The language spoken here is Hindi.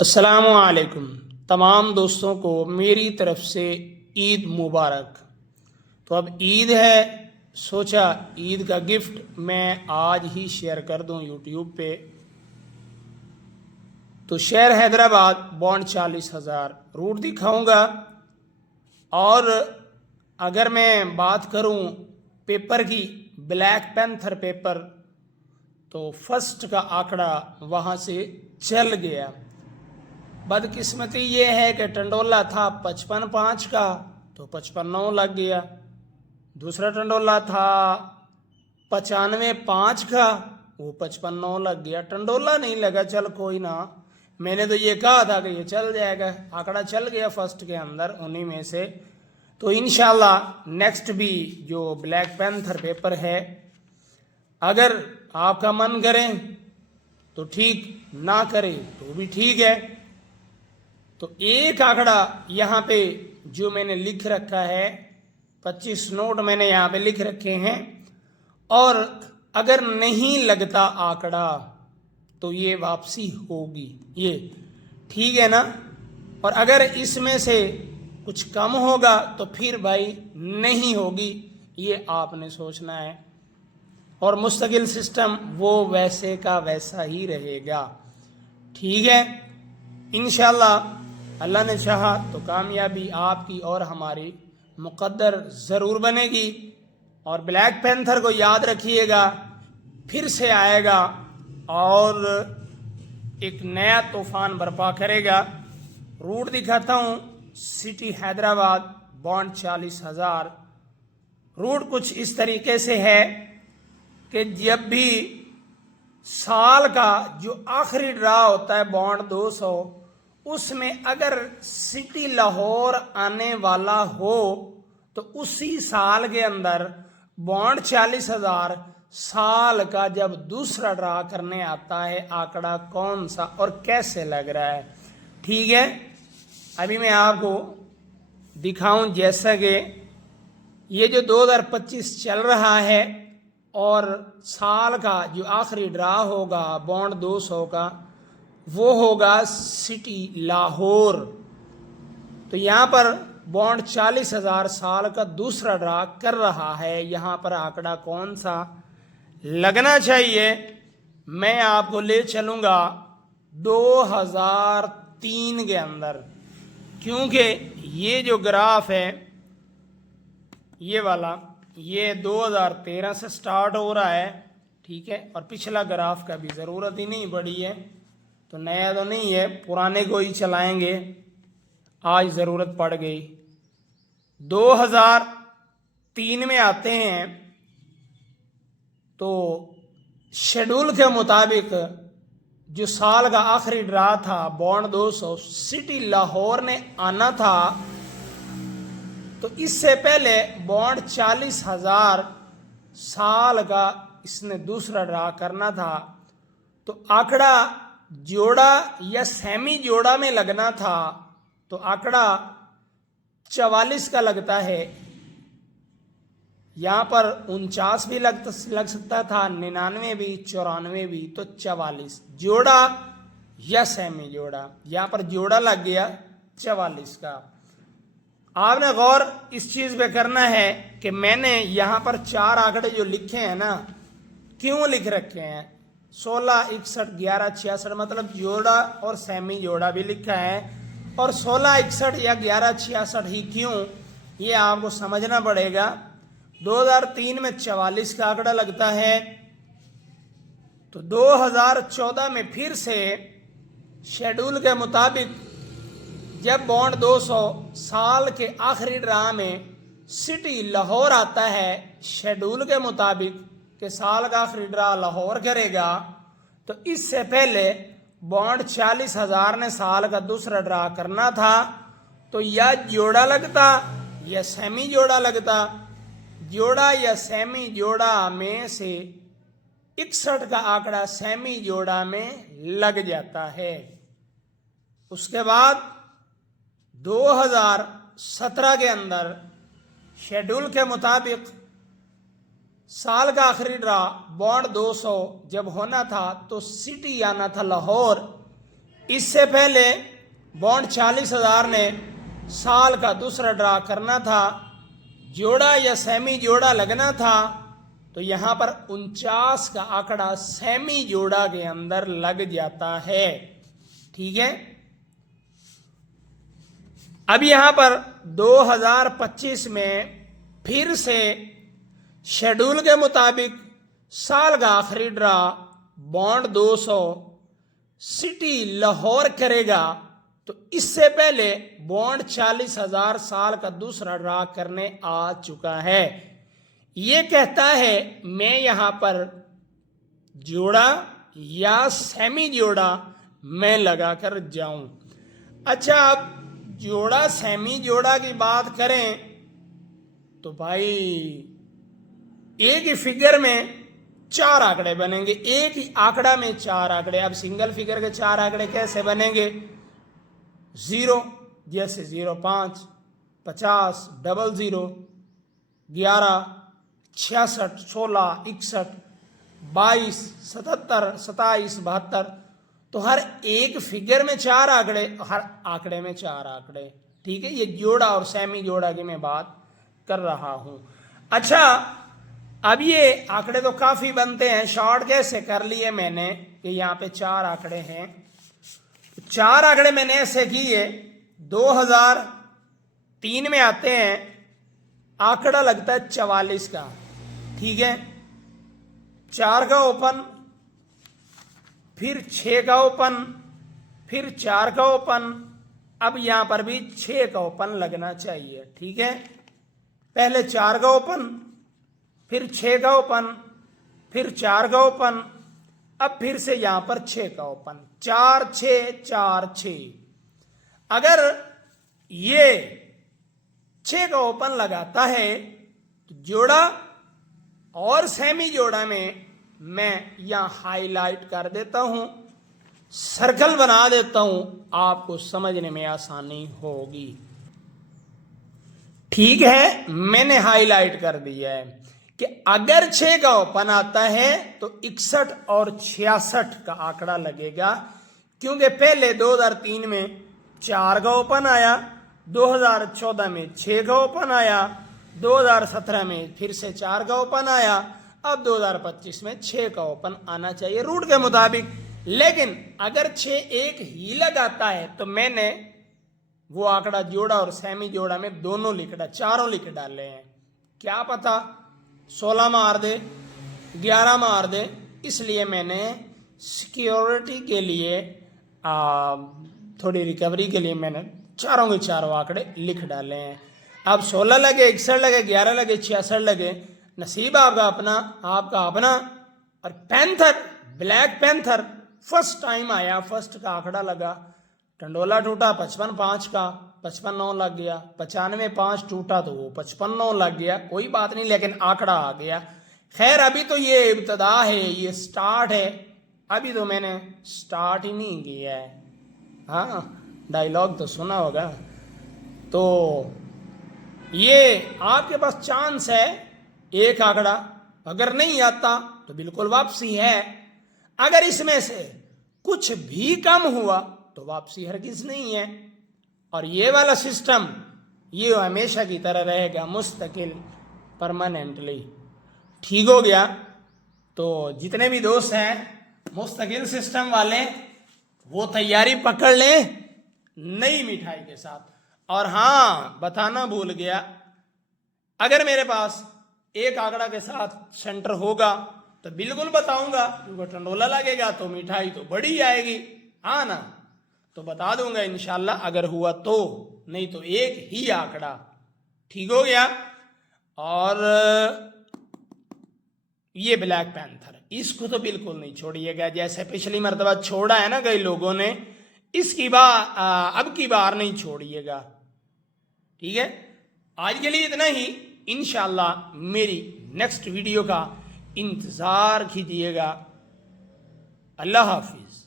अस्सलामुअलैकुम। तमाम दोस्तों को मेरी तरफ से ईद मुबारक। तो अब ईद है, सोचा ईद का गिफ्ट मैं आज ही शेयर कर दूं यूट्यूब पे। तो शहर हैदराबाद बॉन्ड 40,000 रूट दिखाऊंगा। और अगर मैं बात करूं पेपर की, ब्लैक पैंथर पेपर, तो फर्स्ट का आंकड़ा वहां से चल गया। बदकिस्मती ये है कि टंडोला था 55.5 का, तो 55.9 लग गया। दूसरा टंडोला था 95.5 का, वो 55.9 लग गया। टंडोला नहीं लगा, चल कोई ना, मैंने तो ये कहा था कि ये चल जाएगा। आंकड़ा चल गया फर्स्ट के अंदर, उन्हीं में से। तो इंशाल्लाह नेक्स्ट भी जो ब्लैक पैंथर पेपर है, अगर आपका मन करे तो ठीक, ना करे तो भी ठीक है। तो एक आंकड़ा यहाँ पे जो मैंने लिख रखा है, 25 नोट मैंने यहाँ पे लिख रखे हैं। और अगर नहीं लगता आंकड़ा तो ये वापसी होगी, ये ठीक है ना। और अगर इसमें से कुछ कम होगा तो फिर भाई नहीं होगी, ये आपने सोचना है। और मुस्तकिल सिस्टम वो वैसे का वैसा ही रहेगा, ठीक है। इंशाल्लाह अल्लाह ने चाहा तो कामयाबी आपकी और हमारी मुकद्दर ज़रूर बनेगी। और ब्लैक पैंथर को याद रखिएगा, फिर से आएगा और एक नया तूफान बर्पा करेगा। रूट दिखाता हूँ, सिटी हैदराबाद बॉन्ड 40,000। रूट कुछ इस तरीके से है कि जब भी साल का जो आखिरी ड्रा होता है बॉन्ड 200, उसमें अगर सिटी लाहौर आने वाला हो तो उसी साल के अंदर बॉन्ड 40,000 साल का जब दूसरा ड्रा करने आता है, आंकड़ा कौन सा और कैसे लग रहा है, ठीक है। अभी मैं आपको दिखाऊं, जैसा कि ये जो 2025 चल रहा है और साल का जो आखिरी ड्रा होगा बॉन्ड 200 का, वो होगा सिटी लाहौर। तो यहाँ पर बॉन्ड 40,000 साल का दूसरा ड्रा कर रहा है। यहाँ पर आंकड़ा कौन सा लगना चाहिए, मैं आपको ले चलूँगा 2003 के अंदर, क्योंकि ये जो ग्राफ है ये वाला, ये 2013 से स्टार्ट हो रहा है, ठीक है। और पिछला ग्राफ का भी ज़रूरत ही नहीं पड़ी है, तो नया तो नहीं है, पुराने को ही चलाएंगे, आज ज़रूरत पड़ गई। 2003 में आते हैं तो शेड्यूल के मुताबिक जो साल का आखिरी ड्रा था बॉन्ड 200, सिटी लाहौर ने आना था। तो इससे पहले बॉन्ड 40,000 साल का इसने दूसरा ड्रा करना था। तो आंकड़ा जोड़ा या सेमी जोड़ा में लगना था, तो आंकड़ा 44 का लगता है। यहाँ पर 49 भी लग सकता था, 99 भी, 94 भी, तो 44 जोड़ा या सेमी जोड़ा, यहाँ पर जोड़ा लग गया 44 का। आपने गौर इस चीज पे करना है कि मैंने यहाँ पर 4 आंकड़े जो लिखे हैं ना, क्यों लिख रखे हैं, 16, 61, 11, 66, मतलब जोड़ा और सेमी जोड़ा भी लिखा है। और 16, 61 या 11, 66 ही क्यों, ये आपको समझना पड़ेगा। 2003 में 44 का आंकड़ा लगता है, तो 2014 में फिर से शेड्यूल के मुताबिक जब बॉन्ड 200 साल के आखिरी ड्रा में सिटी लाहौर आता है, शेड्यूल के मुताबिक कि साल का आखिरी ड्रा लाहौर करेगा, तो इससे पहले बॉन्ड 40,000 ने साल का दूसरा ड्रा करना था। तो या जोड़ा लगता या सेमी जोड़ा लगता। जोड़ा या सेमी जोड़ा में से 61 का आंकड़ा सेमी जोड़ा में लग जाता है। उसके बाद 2017 के अंदर शेड्यूल के मुताबिक साल का आखिरी ड्रा बॉन्ड 200 जब होना था तो सिटी आना था लाहौर, इससे पहले बॉन्ड 40,000 ने साल का दूसरा ड्रा करना था, जोड़ा या सेमी जोड़ा लगना था, तो यहां पर 49 का आंकड़ा सेमी जोड़ा के अंदर लग जाता है। ठीक है, अब यहां पर 2025 में फिर से शेड्यूल के मुताबिक साल का आखिरी ड्रा बॉन्ड 200 सिटी लाहौर करेगा। तो इससे पहले बॉन्ड 40,000 साल का दूसरा ड्रा करने आ चुका है। ये कहता है मैं यहां पर जोड़ा या सेमी जोड़ा मैं लगाकर जाऊं। अच्छा, अब जोड़ा सेमी जोड़ा की बात करें तो भाई एक ही फिगर में 4 आंकड़े बनेंगे, एक ही आंकड़ा में 4 आंकड़े। अब सिंगल फिगर के 4 आंकड़े कैसे बनेंगे? 0 जैसे 0, 5, 50, 00, 11, 66, 16, 61, 22, 77, 27, 72। तो हर एक फिगर में 4 आंकड़े, हर आंकड़े में 4 आंकड़े। ठीक है, ये जोड़ा और सेमी जोड़ा की मैं बात कर रहा हूं। अच्छा, अब ये आंकड़े तो काफी बनते हैं, शॉर्ट कैसे कर लिए मैंने कि यहाँ पे 4 आंकड़े हैं। 4 आंकड़े मैंने ऐसे किए, 2003 में आते हैं, आंकड़ा लगता है 44 का। ठीक है, 4 का ओपन, फिर 6 का ओपन, फिर 4 का ओपन। अब यहां पर भी 6 का ओपन लगना चाहिए। ठीक है, पहले 4 का ओपन, फिर 6 का ओपन, फिर 4 का ओपन, अब फिर से यहां पर 6 का ओपन। 4 6 4 6। अगर ये 6 का ओपन लगाता है तो जोड़ा और सेमी जोड़ा में मैं यहां हाईलाइट कर देता हूं, सर्कल बना देता हूं, आपको समझने में आसानी होगी। ठीक है, मैंने हाईलाइट कर दिया है कि अगर 6 का ओपन आता है तो 61 और 66 का आंकड़ा लगेगा, क्योंकि पहले 2003 में 4 का ओपन आया, 2014 में 6 का ओपन आया, 2017 में फिर से 4 का ओपन आया, अब 2025 में 6 का ओपन आना चाहिए रूट के मुताबिक। लेकिन अगर 6 एक ही लगाता है तो मैंने वो आंकड़ा जोड़ा और सेमी जोड़ा में दोनों लिख डाले, चारों लिख डाले हैं। क्या पता 16 मार दे, 11 मार दे, इसलिए मैंने सिक्योरिटी के लिए थोड़ी रिकवरी के लिए मैंने चारों के चारों आंकड़े लिख डाले हैं। अब 16 लगे, 61 लगे, 11 लगे, 66 लगे, नसीब आपका अपना, आपका अपना। और panther, black panther first time आया, फर्स्ट का आंकड़ा लगा, टंडोला टूटा 55.5 का, 55.9 लग गया, 95.5 टूटा तो वो 55.9 लग गया, कोई बात नहीं, लेकिन आंकड़ा आ गया। खैर, अभी तो ये इब्तदा है, ये स्टार्ट है, अभी तो मैंने स्टार्ट ही नहीं किया है। हाँ, डायलॉग तो सुना होगा। तो ये आपके पास चांस है, एक आंकड़ा अगर नहीं आता तो बिल्कुल वापसी है, अगर इसमें से कुछ भी कम हुआ तो वापसी हरगिज नहीं है। और ये वाला सिस्टम ये हमेशा की तरह रहेगा, मुस्तकिल, परमानेंटली। ठीक हो गया? तो जितने भी दोस्त हैं मुस्तकिल सिस्टम वाले, वो तैयारी पकड़ लें नई मिठाई के साथ। और हाँ, बताना भूल गया, अगर मेरे पास एक आंकड़ा के साथ सेंटर होगा तो बिल्कुल बताऊंगा, क्योंकि टंडोला लगेगा तो मिठाई तो बड़ी आएगी। हाँ ना, तो बता दूंगा इंशाल्लाह अगर हुआ तो, नहीं तो एक ही आंकड़ा। ठीक हो गया? और ये ब्लैक पैंथर, इसको तो बिल्कुल नहीं छोड़िएगा, जैसे पिछली मर्तबा छोड़ा है ना कई लोगों ने, इसकी अब की बार नहीं छोड़िएगा। ठीक है, आज के लिए इतना ही। इंशाल्लाह मेरी नेक्स्ट वीडियो का इंतजार कीजिएगा। अल्लाह हाफिज।